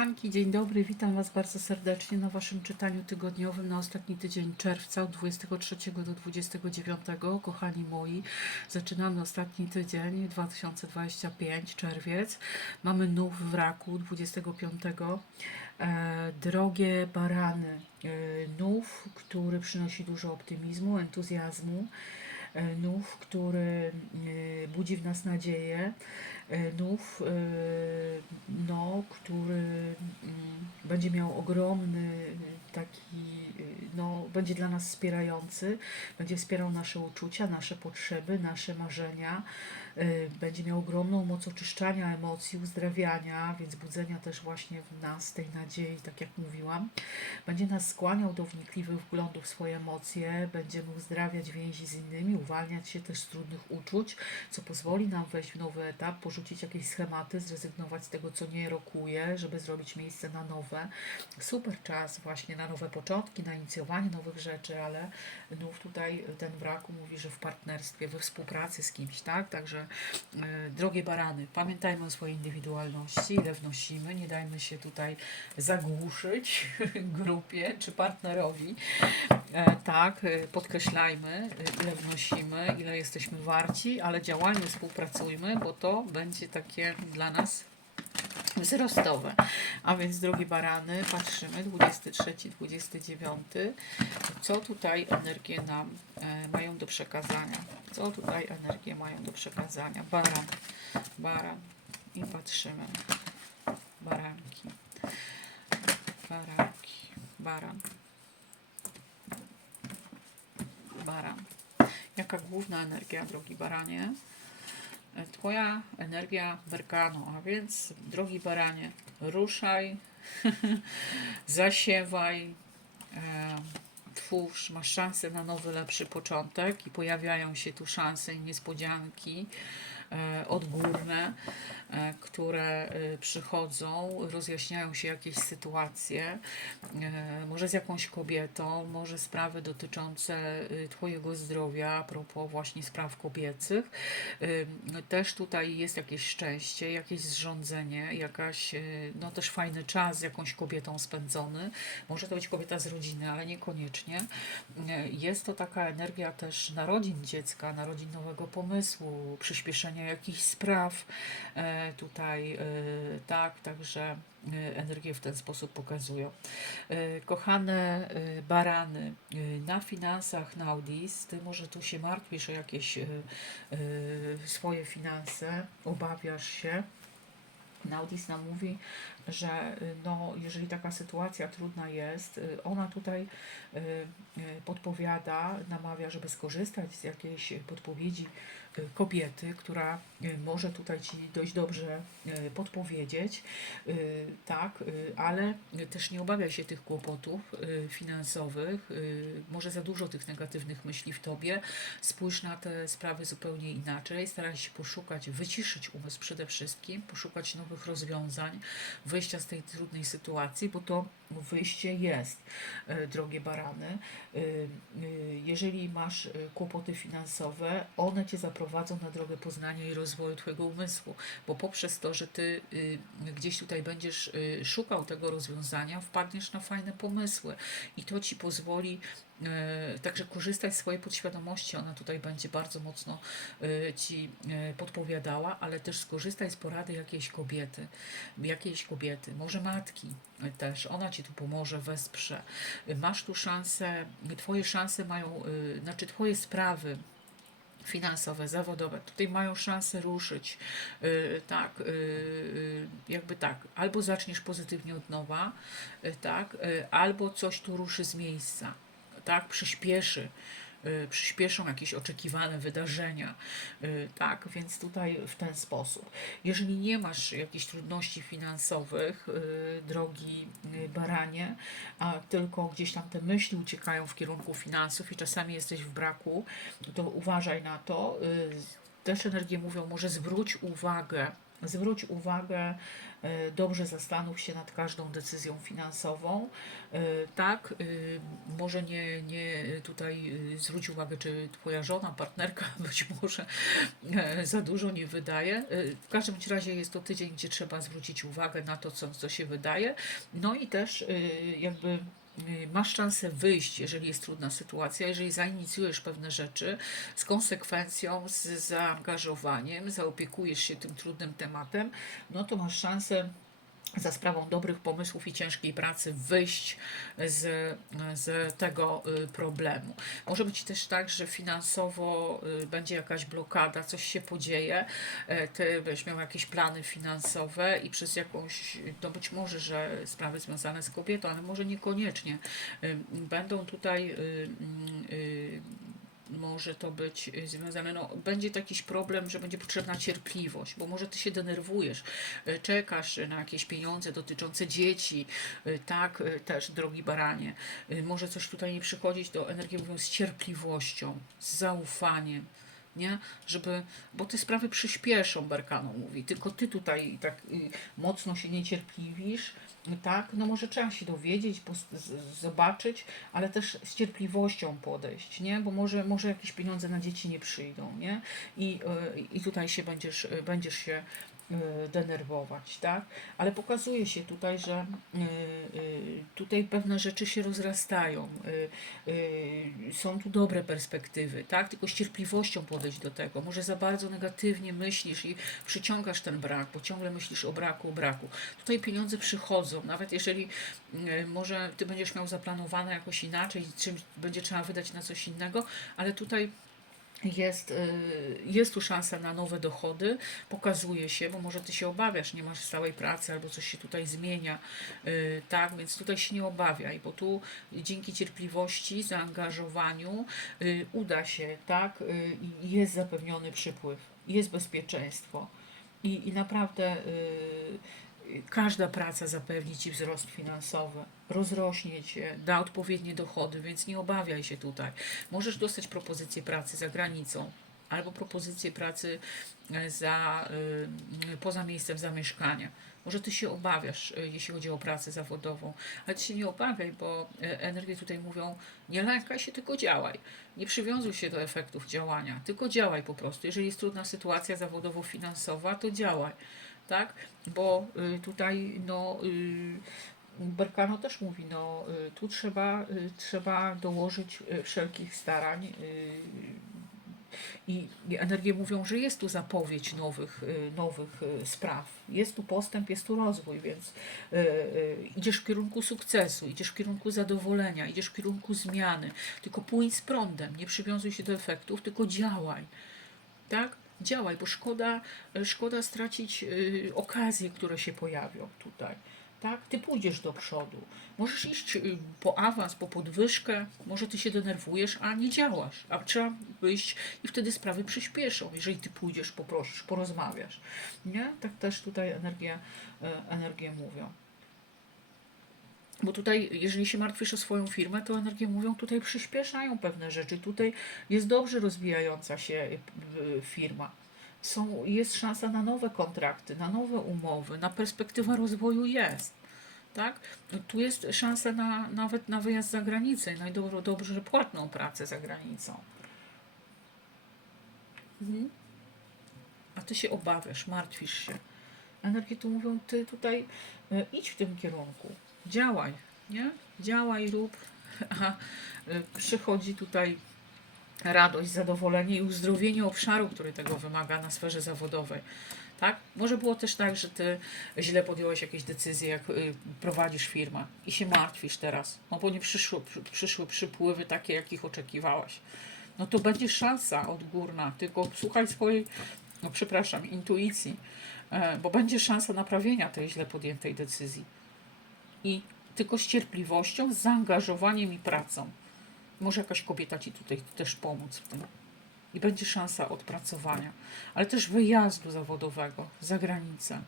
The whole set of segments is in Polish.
Kochanki, dzień dobry, witam Was bardzo serdecznie na Waszym czytaniu tygodniowym na ostatni tydzień czerwca od 23 do 29. Kochani moi, zaczynamy ostatni tydzień 2025, czerwiec. Mamy nów w raku 25. E, drogie barany, e, nów, który przynosi dużo optymizmu, entuzjazmu. E, nów, który budzi w nas nadzieję, nów, e, no, który mm, będzie miał ogromny taki, e, no, będzie dla nas wspierający, będzie wspierał nasze uczucia, nasze potrzeby, nasze marzenia, e, będzie miał ogromną moc oczyszczania emocji, uzdrawiania, więc budzenia też właśnie w nas tej nadziei, tak jak mówiłam. Będzie nas skłaniał do wnikliwych wglądów w swoje emocje, będziemy uzdrawiać więzi z innymi, uwalniać się też z trudnych uczuć, co pozwoli nam wejść w nowy etap, porzucić jakieś schematy, zrezygnować z tego, co nie rokuje, żeby zrobić miejsce na nowe. Super czas właśnie na nowe początki, na inicjowanie nowych rzeczy, ale znów tutaj ten wraku mówi, że w partnerstwie, we współpracy z kimś, tak? Także e, drogie barany, pamiętajmy o swojej indywidualności, ile wnosimy, nie dajmy się tutaj zagłuszyć grupie czy partnerowi. E, tak, e, podkreślajmy, e, ile wnosimy, ile jesteśmy warci, ale działajmy, współpracujmy, bo to będzie takie dla nas wzrostowe. A więc, drogie barany, patrzymy 23, 29. Co tutaj energie nam e, mają do przekazania? Co tutaj energie mają do przekazania? Baran, baran i patrzymy. Baranki, baranki, baran, baran. Jaka główna energia, drogi baranie? E, Twoja energia berkanu, a więc, drogi baranie, ruszaj, zasiewaj, e, twórz, masz szansę na nowy, lepszy początek i pojawiają się tu szanse i niespodzianki odgórne, e, które e, przychodzą, rozjaśniają się jakieś sytuacje, e, może z jakąś kobietą, może sprawy dotyczące e, Twojego zdrowia, a propos właśnie spraw kobiecych. No Też tutaj jest jakieś szczęście, jakieś zrządzenie, jakaś, no też fajny czas z jakąś kobietą spędzony. Może to być kobieta z rodziny, ale niekoniecznie. Jest to taka energia też narodzin dziecka, narodzin nowego pomysłu, przyspieszenia jakichś spraw e, tutaj, y, tak, także y, energię w ten sposób pokazują. Kochane barany, na finansach Naudis, ty może tu się martwisz o jakieś swoje finanse, obawiasz się. Naudis nam mówi, że no, jeżeli taka sytuacja trudna jest, ona tutaj podpowiada, namawia, żeby skorzystać z jakiejś podpowiedzi kobiety, która y, może tutaj Ci dość dobrze y, podpowiedzieć, y, tak, y, ale też nie obawiaj się tych kłopotów y, finansowych, y, może za dużo tych negatywnych myśli w Tobie, spójrz na te sprawy zupełnie inaczej, staraj się poszukać, wyciszyć umysł przede wszystkim, poszukać nowych rozwiązań, wyjścia z tej trudnej sytuacji, bo to wyjście jest, drogie barany. Jeżeli masz kłopoty finansowe, one Cię zaprowadzą na drogę poznania i rozwoju Twojego umysłu, bo poprzez to, że Ty y, gdzieś tutaj będziesz y, szukał tego rozwiązania, wpadniesz na fajne pomysły. I to Ci pozwoli E, Także korzystaj z swojej podświadomości, ona tutaj będzie bardzo mocno Ci podpowiadała, ale też skorzystaj z porady jakiejś kobiety, jakiejś kobiety, może matki też, ona Ci tu pomoże, wesprze. Masz tu szansę, Twoje szanse mają, znaczy Twoje sprawy, finansowe, zawodowe, tutaj mają szansę ruszyć. Yy, tak, yy, yy, jakby tak, albo zaczniesz pozytywnie od nowa, tak, albo coś tu ruszy z miejsca, tak, przyspieszy. Yy, Przyspieszą jakieś oczekiwane wydarzenia, yy, tak, więc tutaj w ten sposób. Jeżeli nie masz jakichś trudności finansowych, yy, drogi baranie, a tylko gdzieś tam te myśli uciekają w kierunku finansów i czasami jesteś w braku, to uważaj na to. Y, Też energie mówią, może zwróć uwagę Zwróć uwagę, e, dobrze zastanów się nad każdą decyzją finansową. E, Tak, e, może nie, nie tutaj zwróć uwagę, czy twoja żona, partnerka być może za dużo nie wydaje. W każdym razie jest to tydzień, gdzie trzeba zwrócić uwagę na to, co, co się wydaje. No i też jakby masz szansę wyjść, jeżeli jest trudna sytuacja, jeżeli zainicjujesz pewne rzeczy z konsekwencją, z zaangażowaniem, zaopiekujesz się tym trudnym tematem, no to masz szansę za sprawą dobrych pomysłów i ciężkiej pracy wyjść z, z tego y, problemu. Może być też tak, że finansowo y, będzie jakaś blokada, coś się podzieje, e, ty będziesz miał jakieś plany finansowe i przez jakąś, no być może, że sprawy związane z kobietą, ale może niekoniecznie, y, będą tutaj może to być y, związane, no będzie jakiś problem, że będzie potrzebna cierpliwość, bo może ty się denerwujesz, y, czekasz na jakieś pieniądze dotyczące dzieci, y, tak, też drogi baranie, może coś tutaj nie przychodzić do energii, mówią z cierpliwością, z zaufaniem, nie? Żeby, bo te sprawy przyspieszą, Berkano mówi, tylko ty tutaj tak y, mocno się niecierpliwisz, tak, no może trzeba się dowiedzieć, zobaczyć, ale też z cierpliwością podejść, nie? Bo może, może jakieś pieniądze na dzieci nie przyjdą, nie? I, y, i tutaj się będziesz, y, będziesz się denerwować, tak? Ale pokazuje się tutaj, że y, y, tutaj pewne rzeczy się rozrastają. Y, y, są tu dobre perspektywy, tak? Tylko z cierpliwością podejść do tego. Może za bardzo negatywnie myślisz i przyciągasz ten brak, bo ciągle myślisz o braku, o braku. Tutaj pieniądze przychodzą, nawet jeżeli y, może ty będziesz miał zaplanowane jakoś inaczej, czym będzie trzeba wydać na coś innego, ale tutaj jest, y, jest tu szansa na nowe dochody, pokazuje się, bo może ty się obawiasz, nie masz stałej pracy albo coś się tutaj zmienia, y, tak, więc tutaj się nie obawiaj, bo tu dzięki cierpliwości, zaangażowaniu y, uda się, tak, i jest zapewniony przypływ, jest bezpieczeństwo. I, i naprawdę każda praca zapewni Ci wzrost finansowy, rozrośnie Cię, da odpowiednie dochody, więc nie obawiaj się tutaj. Możesz dostać propozycję pracy za granicą albo propozycję pracy e, za, y, poza miejscem zamieszkania. Może Ty się obawiasz, y, jeśli chodzi o pracę zawodową, ale Ty się nie obawiaj, bo e, energie tutaj mówią, nie lękaj się, tylko działaj. Nie przywiązuj się do efektów działania, tylko działaj po prostu. Jeżeli jest trudna sytuacja zawodowo-finansowa, to działaj tak? Bo y, tutaj no y, Berkano też mówi, no y, tu trzeba, trzeba dołożyć wszelkich starań i, energie mówią, że jest tu zapowiedź nowych, nowych spraw. Jest tu postęp, jest tu rozwój, więc idziesz w kierunku sukcesu, idziesz w kierunku zadowolenia, idziesz w kierunku zmiany. Tylko płyń z prądem, nie przywiązuj się do efektów, tylko działaj. Tak? Działaj, bo szkoda, szkoda stracić y, okazje, które się pojawią tutaj. Tak? Ty pójdziesz do przodu. Możesz iść y, po awans, po podwyżkę, może ty się denerwujesz, a nie działasz. A trzeba wyjść i wtedy sprawy przyspieszą, jeżeli ty pójdziesz, poprosisz, porozmawiasz. Nie? Tak też tutaj energie, y, mówią. Bo tutaj, jeżeli się martwisz o swoją firmę, to energie mówią, tutaj przyspieszają pewne rzeczy. Tutaj jest dobrze rozwijająca się y, firma. Są, jest szansa na nowe kontrakty, na nowe umowy, na perspektywa rozwoju jest. Tak? No, Tu jest szansa na, nawet na wyjazd za granicę, na dobro, dobrze płatną pracę za granicą. Mhm. A ty się obawiasz, martwisz się. Energie tu mówią, ty tutaj y, idź w tym kierunku, działaj, nie? Działaj, rób, a y, przychodzi tutaj radość, zadowolenie i uzdrowienie obszaru, który tego wymaga na sferze zawodowej. Tak? Może było też tak, że ty źle podjąłeś jakieś decyzje, jak y, prowadzisz firmę i się martwisz teraz, no bo nie przyszło, przy, przyszły przypływy takie, jakich oczekiwałaś. No to będzie szansa odgórna, tylko słuchaj swojej, no przepraszam, intuicji, e, bo będzie szansa naprawienia tej źle podjętej decyzji. I tylko z cierpliwością, z zaangażowaniem i pracą. Może jakaś kobieta ci tutaj też pomóc w tym. I będzie szansa odpracowania, ale też wyjazdu zawodowego za granicę.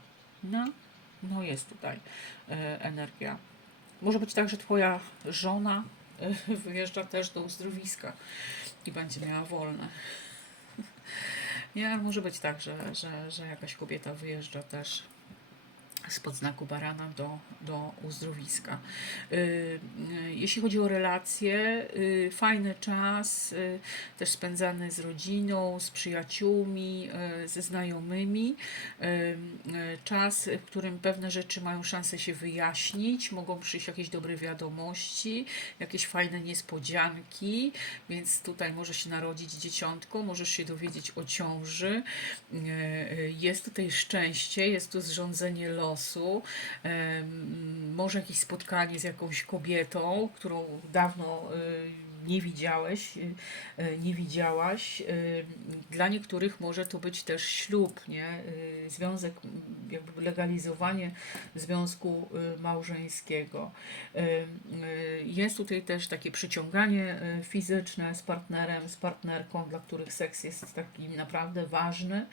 No, no jest tutaj e, energia. Może być tak, że twoja żona e, wyjeżdża też do uzdrowiska i będzie miała wolne. Nie, może być tak, że, że, że jakaś kobieta wyjeżdża też spod znaku barana do, do uzdrowiska. Y, y, Jeśli chodzi o relacje, y, fajny czas, też spędzany z rodziną, z przyjaciółmi, ze znajomymi. Czas, w którym pewne rzeczy mają szansę się wyjaśnić, mogą przyjść jakieś dobre wiadomości, jakieś fajne niespodzianki, więc tutaj może się narodzić dzieciątko, możesz się dowiedzieć o ciąży. Jest tutaj szczęście, jest tu zrządzenie losu, em, może jakieś spotkanie z jakąś kobietą, którą dawno y, nie widziałeś, y, y, nie widziałaś. Dla niektórych może to być też ślub, nie? Związek, jakby legalizowanie związku małżeńskiego. Jest tutaj też takie przyciąganie fizyczne z partnerem, z partnerką, dla których seks jest taki naprawdę ważny.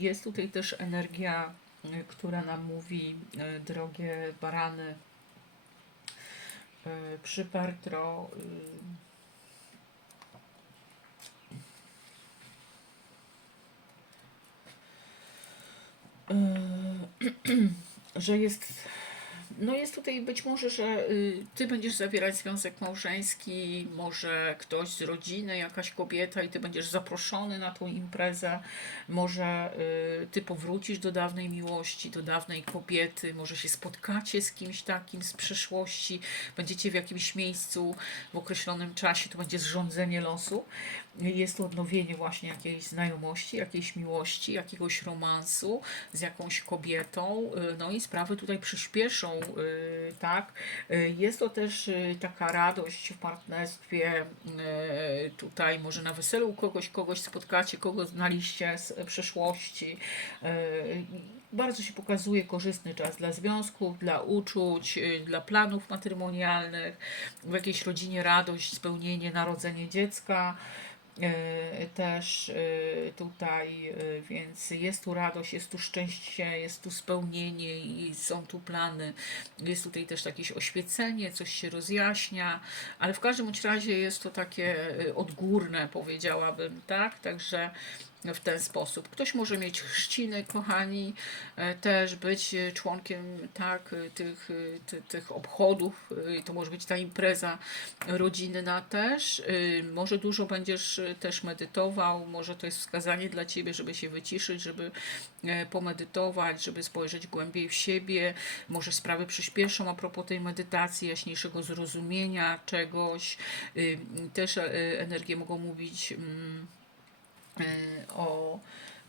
Jest tutaj też energia która nam mówi, y, drogie barany, y, przypertro, y, że jest, no jest tutaj być może, że y, ty będziesz zawierać związek małżeński, może ktoś z rodziny, jakaś kobieta i ty będziesz zaproszony na tą imprezę, może y, ty powrócisz do dawnej miłości, do dawnej kobiety, może się spotkacie z kimś takim z przeszłości, będziecie w jakimś miejscu w określonym czasie, to będzie zrządzenie losu. Jest to odnowienie właśnie jakiejś znajomości, jakiejś miłości, jakiegoś romansu z jakąś kobietą. y, No i sprawy tutaj przyspieszą, y, tak. Y, Jest to też taka radość w partnerstwie. Tutaj może na weselu kogoś, kogoś spotkacie, kogo znaliście z przeszłości. Bardzo się pokazuje korzystny czas dla związków, dla uczuć, dla planów matrymonialnych, w jakiejś rodzinie radość, spełnienie, narodzenie dziecka. E, też e, tutaj, e, więc jest tu radość, jest tu szczęście, jest tu spełnienie i są tu plany. Jest tutaj też jakieś oświecenie, coś się rozjaśnia, ale w każdym razie jest to takie odgórne, powiedziałabym, tak? Także w ten sposób. Ktoś może mieć chrzciny, kochani, e, też być e, członkiem tak, e, tych, ty, tych obchodów. To może być ta impreza rodzinna też. Może dużo będziesz też medytował, może to jest wskazanie dla Ciebie, żeby się wyciszyć, żeby pomedytować, żeby spojrzeć głębiej w siebie. Może sprawy przyspieszą a propos tej medytacji, jaśniejszego zrozumienia czegoś. Też energie mogą mówić mm, o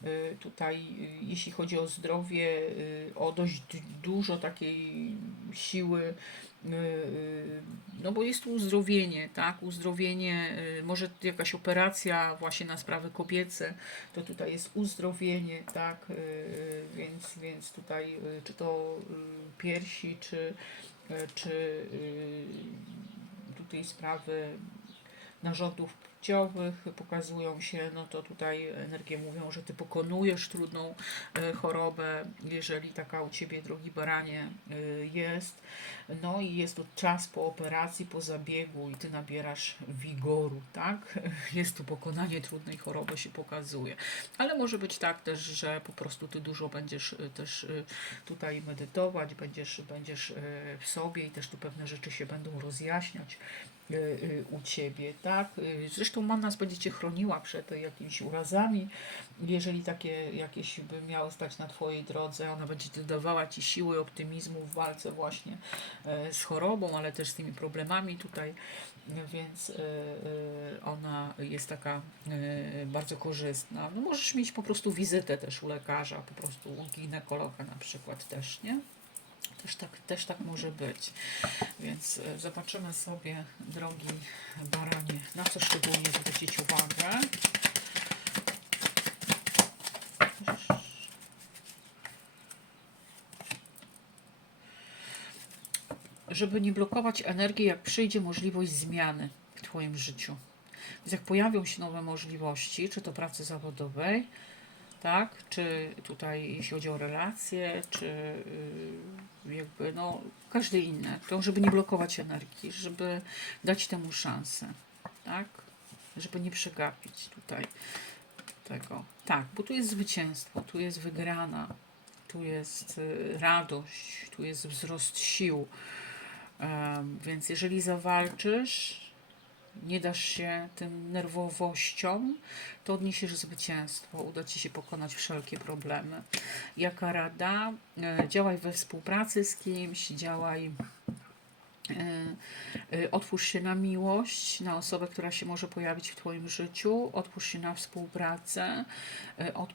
y, tutaj, y, jeśli chodzi o zdrowie, y, o dość dużo takiej siły, y, y, no bo jest uzdrowienie, tak? Uzdrowienie, y, może jakaś operacja właśnie na sprawy kobiece, to tutaj jest uzdrowienie, tak? Y, y, Więc, więc tutaj, y, czy to y, piersi, czy, y, czy y, tutaj sprawy narządów płciowych pokazują się, no to tutaj energie mówią, że ty pokonujesz trudną e, chorobę, jeżeli taka u ciebie, drogi baranie, e, jest. No i jest to czas po operacji, po zabiegu i ty nabierasz wigoru, tak? Jest tu pokonanie trudnej choroby się pokazuje. Ale może być tak też, że po prostu ty dużo będziesz e, też tutaj medytować, będziesz, będziesz w sobie i też tu pewne rzeczy się będą rozjaśniać u Ciebie, tak? Y, Zresztą mam nas będzie Cię chroniła przed jakimiś urazami. Jeżeli takie jakieś by miały stać na Twojej drodze, ona będzie dodawała Ci siły, optymizmu w walce właśnie e, z chorobą, ale też z tymi problemami tutaj, więc e, e, ona jest taka e, bardzo korzystna. No możesz mieć po prostu wizytę też u lekarza, po prostu u ginekologa na przykład też, nie? Też tak, też tak może być. Więc e, zobaczymy sobie, drogi baranie, na co szczególnie zwrócić uwagę. Żeby nie blokować energii, jak przyjdzie możliwość zmiany w Twoim życiu. Więc jak pojawią się nowe możliwości, czy to pracy zawodowej, tak? Czy tutaj, jeśli chodzi o relacje, czy y, jakby, no, każde inne, to żeby nie blokować energii, żeby dać temu szansę, tak? Żeby nie przegapić tutaj. tego. Tak, bo tu jest zwycięstwo, tu jest wygrana, tu jest y, radość, tu jest wzrost sił. Więc jeżeli zawalczysz, nie dasz się tym nerwowościom, to odniesiesz zwycięstwo, uda Ci się pokonać wszelkie problemy. Jaka rada? E, Działaj we współpracy z kimś, działaj e, e, Otwórz się na miłość, na osobę, która się może pojawić w Twoim życiu, otwórz się na współpracę, od,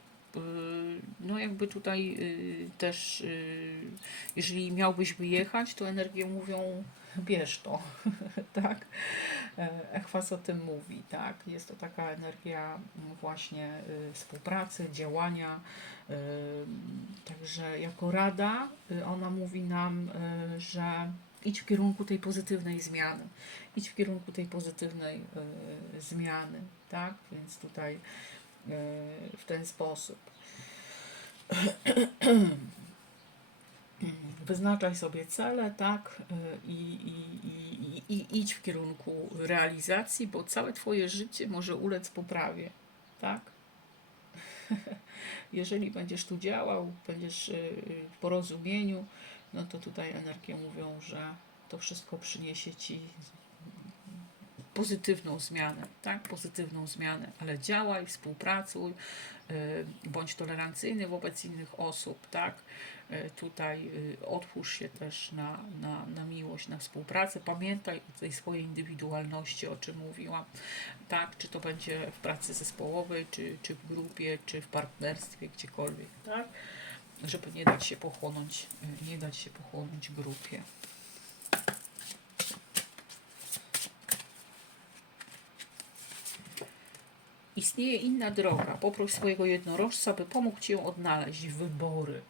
no jakby tutaj też, jeżeli miałbyś wyjechać, to energie mówią, bierz to, tak? Echwas o tym mówi, tak? Jest to taka energia właśnie y, współpracy, działania, y, także jako rada y, ona mówi nam, że idź w kierunku tej pozytywnej zmiany, idź w kierunku tej pozytywnej zmiany, tak? Więc tutaj w ten sposób. Wyznaczaj sobie cele, tak, y, i, i, i, i, idź w kierunku realizacji, bo całe Twoje życie może ulec poprawie, tak? Jeżeli będziesz tu działał, będziesz y, y, w porozumieniu, no to tutaj energie mówią, że to wszystko przyniesie Ci pozytywną zmianę, tak? Pozytywną zmianę, ale działaj, współpracuj, y, bądź tolerancyjny wobec innych osób, tak? Y, Tutaj y, otwórz się też na, na, na miłość, na współpracę. Pamiętaj o tej swojej indywidualności, o czym mówiłam, tak? Czy to będzie w pracy zespołowej, czy, czy w grupie, czy w partnerstwie, gdziekolwiek, tak? Żeby nie dać się pochłonąć, nie dać się pochłonąć grupie. Istnieje inna droga. Poproś swojego jednorożca, by pomógł Ci ją odnaleźć. Wybory.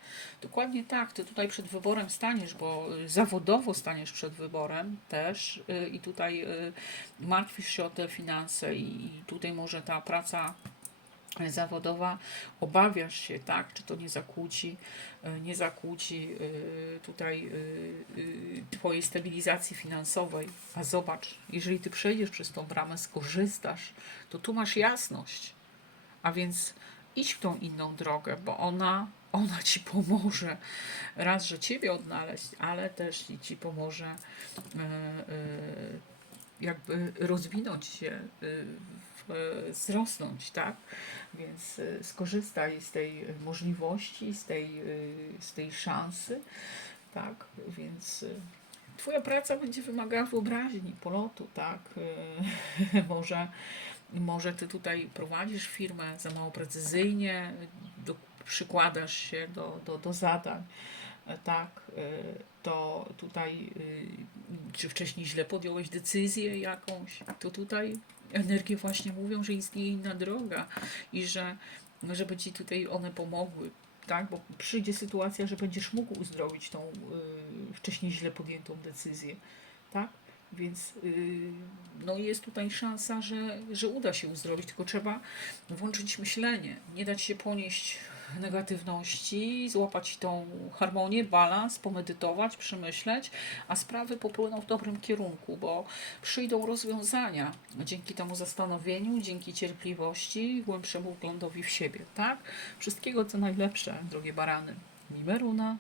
Dokładnie tak. Ty tutaj przed wyborem staniesz, bo y, zawodowo staniesz przed wyborem też y, i tutaj y, martwisz się o te finanse i i tutaj może ta praca zawodowa, obawiasz się, tak, czy to nie zakłóci, e, nie zakłóci e, tutaj e, Twojej stabilizacji finansowej. A zobacz, jeżeli Ty przejdziesz przez tą bramę, skorzystasz, to tu masz jasność. A więc idź w tą inną drogę, bo ona, ona Ci pomoże. Raz, że Ciebie odnaleźć, ale też i Ci pomoże jakby rozwinąć się, wzrosnąć, tak? Więc y, skorzystaj z tej możliwości, z tej, y, z tej szansy, tak? Więc Twoja praca będzie wymagała wyobraźni, polotu, tak? Może, może Ty tutaj prowadzisz firmę za mało precyzyjnie, do, przykładasz się do, do, do zadań, e, tak? To tutaj, czy wcześniej źle podjąłeś decyzję jakąś, to tutaj energie właśnie mówią, że istnieje inna droga i że żeby ci tutaj one pomogły, tak? Bo przyjdzie sytuacja, że będziesz mógł uzdrowić tą y, wcześniej źle podjętą decyzję, tak? Więc y, no jest tutaj szansa, że, że uda się uzdrowić, tylko trzeba włączyć myślenie, nie dać się ponieść negatywności, złapać tą harmonię, balans, pomedytować, przemyśleć, a sprawy popłyną w dobrym kierunku, bo przyjdą rozwiązania dzięki temu zastanowieniu, dzięki cierpliwości, głębszemu wglądowi w siebie, tak? Wszystkiego co najlepsze, drogie barany. Mimeruna.